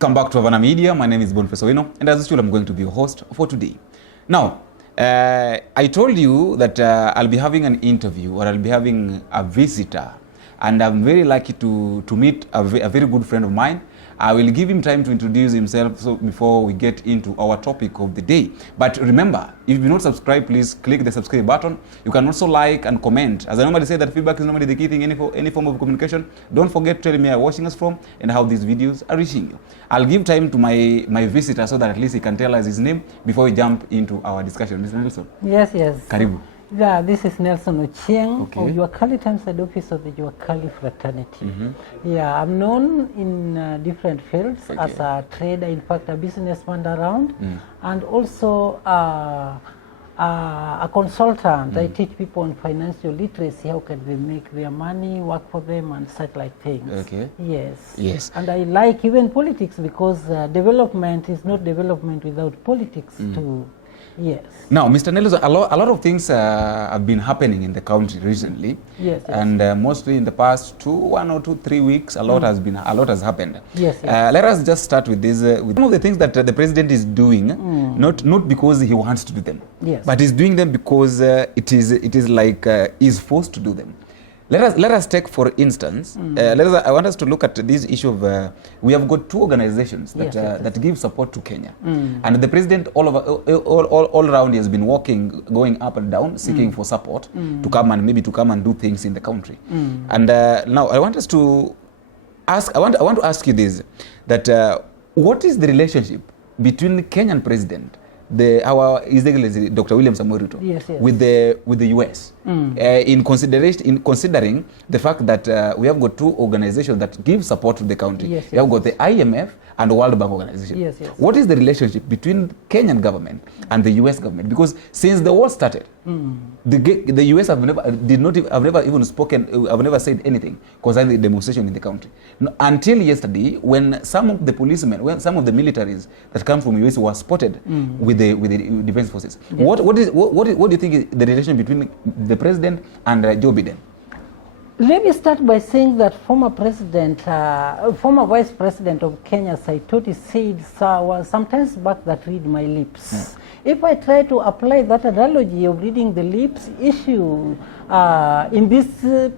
Welcome back to Havana Media. My name is Boniface Owino, and as usual, I'm going to be your host for today. Now, I told you that I'll be having an interview, or I'll be having a visitor, and I'm very lucky to meet a very good friend of mine. I will give him time to introduce himself before we get into our topic of the day. But remember, if you're not subscribed, please click the subscribe button. You can also like and comment. As I normally say, that feedback is normally the key thing in any form of communication. Don't forget to tell me where you're watching us from and how these videos are reaching you. I'll give time to my visitor so that at least he can tell us his name before we jump into our discussion. Mr. Nelson. Yes. Karibu. Yeah, this is Nelson Ochieng of your Kali Timeside office of the Your Kali fraternity. Yeah, I'm known in different fields as a trader, in fact, a businessman around, and also a consultant. I teach people on financial literacy, how can they make their money work for them and such like things. Yes. And I like even politics because development is not development without politics too. Yes. Now, Mr. Nelson, a lot of things have been happening in the country recently. Yes. And mostly in the past 1 or 3 weeks, a lot has happened. Yes. Let us just start with this. With some of the things that the president is doing, not because he wants to do them, but he's doing them because it is like he's forced to do them. Let us take, for instance, I want us to look at this issue of, we have got 2 organizations that, that give support to Kenya. And the president all around has been going up and down, seeking for support to come and do things in the country. And now I want us to ask, I want to ask you this, that what is the relationship between the Kenyan president, our His Excellency Dr. William Samoei Ruto, with the US, in considering the fact that we have got 2 organizations that give support to the country. We have got the IMF and the World Bank organization. What is the relationship between the Kenyan government and the US government? Because since the war started, the US have never even spoken, have never said anything concerning the demonstration in the country. Until yesterday, when some of the policemen, some of the militaries that come from US were spotted with the defense forces. What do you think is the relation between the president and Joe Biden? Let me start by saying that former vice president of Kenya, Saitoti, said sometimes back that read my lips. If I try to apply that analogy of reading the lips issue in this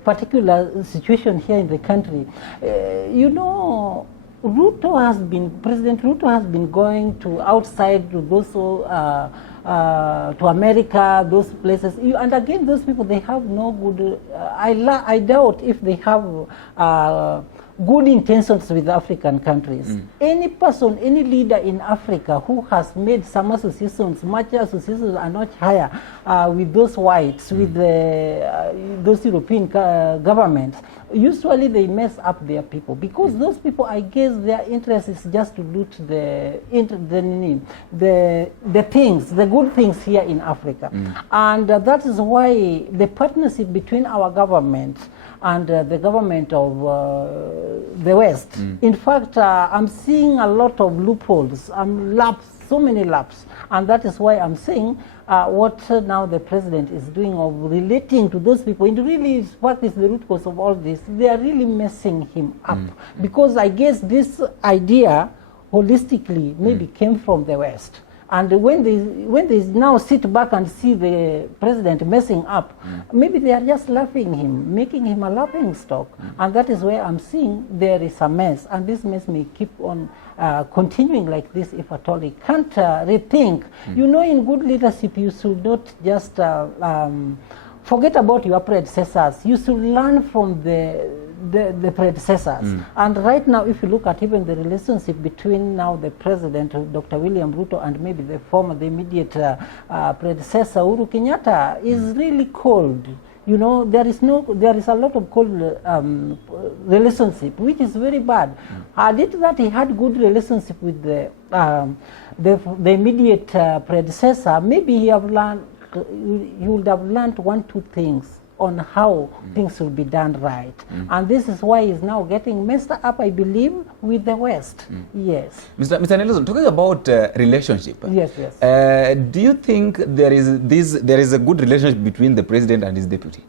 particular situation here in the country, you know, President Ruto has been going to outside to those to America, those places, and again, those people, they have no good. I doubt if they have good intentions with African countries. Any person, any leader in Africa who has made some associations, much associations are not higher with those whites, with those European governments, usually they mess up their people, because those people, I guess, their interest is just to loot the things, the good things here in Africa. And that is why the partnership between our government and the government of the West. In fact, I'm seeing a lot of loopholes, so many laps, and that is why I'm saying what now the president is doing of relating to those people, and really what is the root cause of all this. They are really messing him up, because I guess this idea holistically maybe came from the West. And when they now sit back and see the president messing up, maybe they are just laughing him, making him a laughing stock. And that is where I'm seeing there is a mess. And this mess may keep on continuing like this if at all. It can't rethink. You know, in good leadership, you should not just forget about your predecessors. You should learn from the predecessors. And right now, if you look at even the relationship between now the president, Dr. William Ruto, and maybe the immediate predecessor, Uhuru Kenyatta, is really cold. You know, there is a lot of cold relationship, which is very bad. Had it that he had good relationship with the immediate predecessor, maybe he would have learned 1-2 things on how things will be done right. And this is why he's now getting messed up, I believe, with the West. Yes. Mr. Nelson, talking about relationship. Yes. Do you think there is a good relationship between the president and his deputy?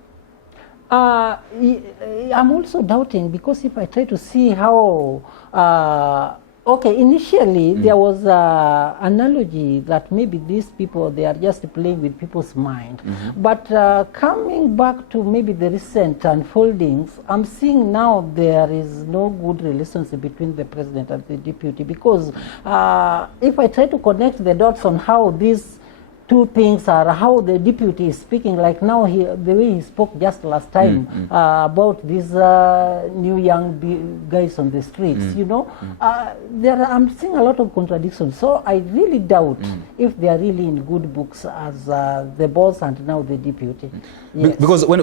I'm also doubting, because if I try to see how Okay, initially there was an analogy that maybe these people, they are just playing with people's mind. But coming back to maybe the recent unfoldings, I'm seeing now there is no good relationship between the president and the deputy, because if I try to connect the dots on how these two things are, how the deputy is speaking, like now the way he spoke just last time about these new young guys on the streets, you know, I'm seeing a lot of contradictions. So I really doubt if they are really in good books as the boss and now the deputy. Yes. Because when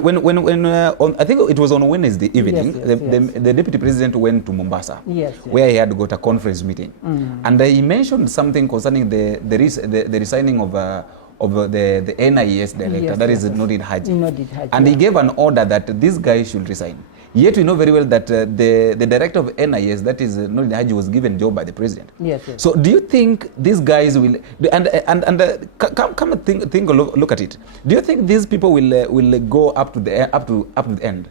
I think it was on Wednesday evening, the deputy president went to Mombasa, where he had got a conference meeting, and he mentioned something concerning the resigning of the NIS director, that is Noordin Haji. And he gave an order that this guy should resign. Yet we know very well that the director of NIS, that is Noordin Haji, was given job by the president. So do you think these guys will, come and think look at it. Do you think these people will go up to the end?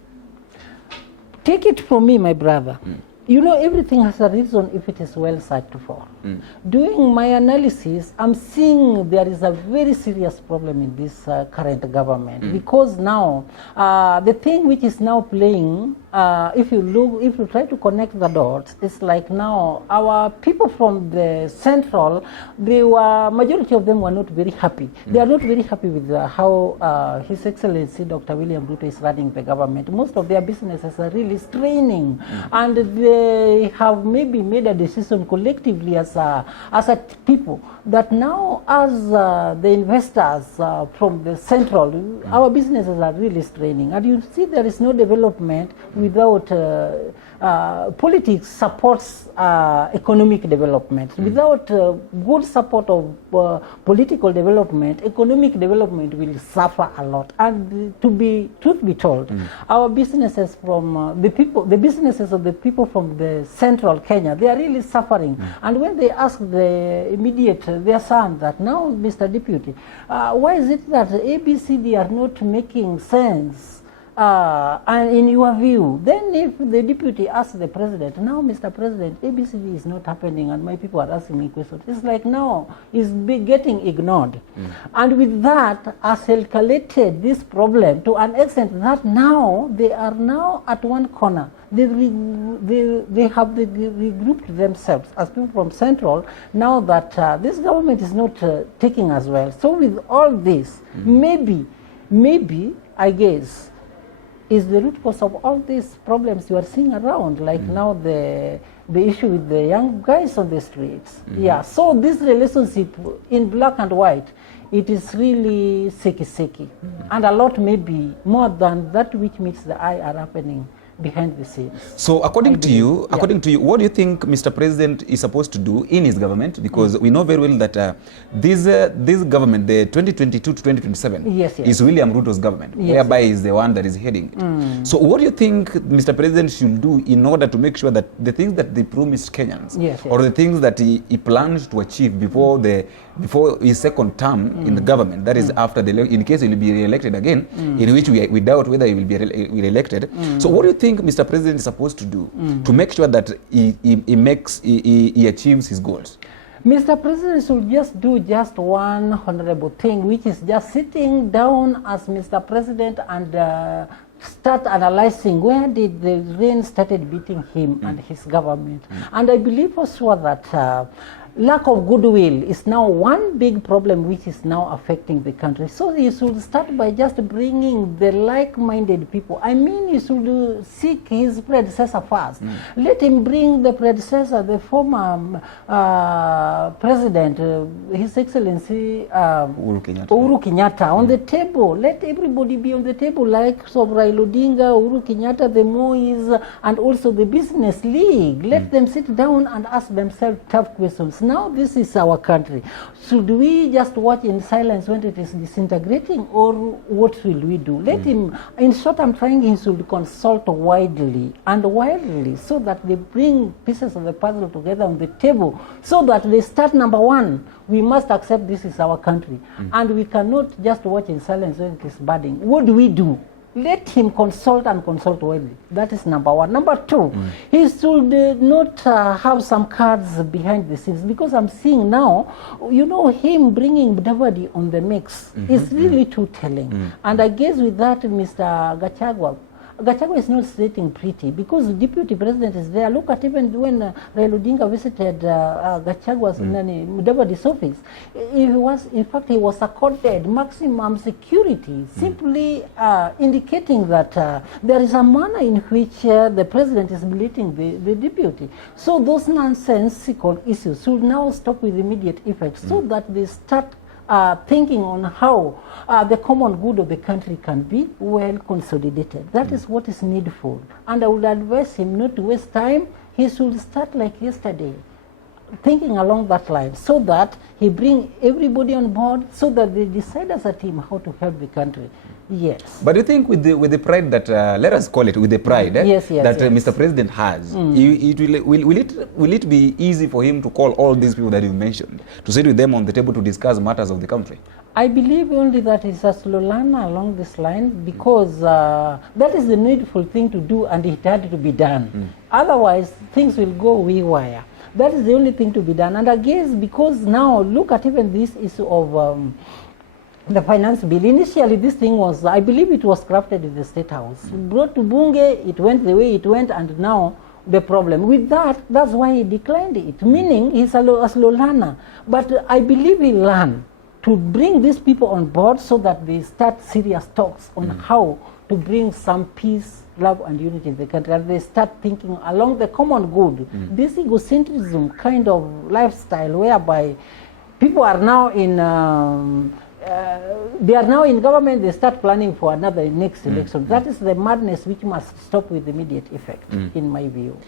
Take it from me, my brother. You know, everything has a reason if it is well searched for. Doing my analysis, I'm seeing there is a very serious problem in this current government, because now the thing which is now playing, if you try to connect the dots, it's like now our people from the central, majority of them were not very happy. They are not very happy with how His Excellency Dr. William Ruto is running the government. Most of their businesses are really straining, and they have maybe made a decision collectively as a people that now, as the investors from the central, our businesses are really straining, and you see there is no development without politics supports economic development. Without good support of political development, economic development will suffer a lot. And truth be told, our businesses from the businesses of the people from the central Kenya, they are really suffering. And when they ask their son that, now, Mr. Deputy, why is it that ABCD are not making sense? And in your view, then if the deputy asks the president, now, Mr. President, ABCD is not happening and my people are asking me questions, it's like now it's getting ignored. And with that, has escalated this problem to an extent that now they are now at one corner. They have regrouped themselves as people from central, now that this government is not taking as well. So with all this, maybe, I guess, is the root cause of all these problems you are seeing around, like now the issue with the young guys on the streets. So this relationship in black and white, it is really seki, and a lot maybe more than that which meets the eye are happening behind the scenes. So according to you, what do you think Mr. President is supposed to do in his government? Because we know very well that this government, the 2022 to 2027, is William Ruto's government, whereby he is the one that is heading it. So what do you think Mr. President should do in order to make sure that the things that they promised Kenyans, or the things that he plans to achieve before his second term in the government, that is after in case he will be re-elected again, in which we doubt whether he will be re-elected. So what do you think Mr. President is supposed to do to make sure that he achieves his goals? Mr. President should just do just one honorable thing, which is just sitting down as Mr. President and start analyzing where did the rain started beating him and his government. And I believe for sure that lack of goodwill is now one big problem which is now affecting the country. So you should start by just bringing the like-minded people. I mean, you should seek his predecessor first. Let him bring the predecessor, the former president, His Excellency Uhuru Kenyatta on the table. Let everybody be on the table, like Raila Odinga, Uhuru Kenyatta, the Mois, and also the Business League. Let them sit down and ask themselves tough questions. Now this is our country. Should we just watch in silence when it is disintegrating, or what will we do? Let him, in short, I'm trying he should consult widely and widely, so that they bring pieces of the puzzle together on the table, so that they start, number one, we must accept this is our country, and we cannot just watch in silence when it is budding. What do we do? let him consult and consult well. That is number one. Number two, he should not have some cards behind the scenes, because I'm seeing now, you know, him bringing Mudavadi on the mix is really too telling. And I guess with that, Mr. Gachagua is not sitting pretty, because the deputy president is there. Look at even when Raila Odinga visited Gachagua's Mudavadi's office. In fact, he was accorded maximum security, simply indicating that there is a manner in which the president is belittling the deputy. So those nonsensical issues should now stop with immediate effect, so that they start thinking on how the common good of the country can be well consolidated. That is what is needful. And I would advise him not to waste time. He should start like yesterday, thinking along that line, so that he bring everybody on board, so that they decide as a team how to help the country. Yes. But you think with the pride that, let us call it, with the pride that Mr. President has, will it be easy for him to call all these people that you mentioned, to sit with them on the table to discuss matters of the country? I believe only that it's a slow learner along this line, because that is the needful thing to do, and it had to be done. Otherwise, things will go haywire. That is the only thing to be done. And I guess because now, look at even this issue of the finance bill. Initially, this thing was, I believe it was crafted in the State House. Brought to Bunge, it went the way it went, and now the problem. With that, that's why he declined it, meaning he's a slow learner. But I believe he'll learn to bring these people on board, so that they start serious talks on how to bring some peace, love and unity in the country, and they start thinking along the common good. This egocentrism kind of lifestyle, whereby people are now in they are now in government, they start planning for another next election. That is the madness which must stop with immediate effect, in my view.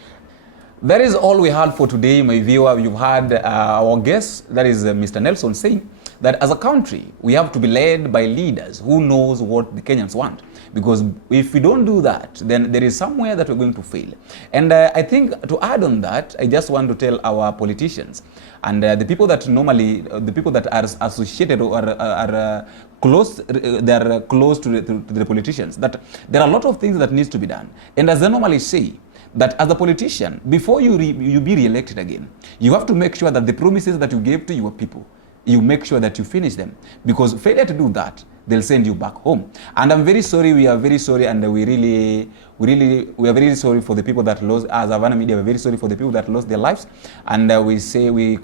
That is all we had for today, my viewer. You've had our guest, that is Mr. Nelson, saying that as a country, we have to be led by leaders who knows what the Kenyans want. Because if we don't do that, then there is somewhere that we're going to fail. And I think to add on that, I just want to tell our politicians and the people that normally, the people that are associated or are close, they are close to the politicians, that there are a lot of things that needs to be done. And as they normally say, that as a politician, before you be re-elected again, you have to make sure that the promises that you gave to your people, you make sure that you finish them. Because failure to do that, they'll send you back home. And I'm very sorry, we are very sorry, and we are very sorry for the people that lost, as Havana Media, we're very sorry for the people that lost their lives. And we say we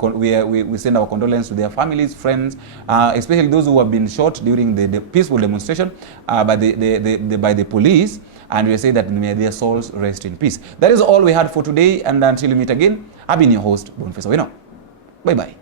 send our condolences to their families, friends, especially those who have been shot during the peaceful demonstration by the police. And we say that may their souls rest in peace. That is all we had for today, and until we meet again, I've been your host, Boniface Owino. Bye-bye.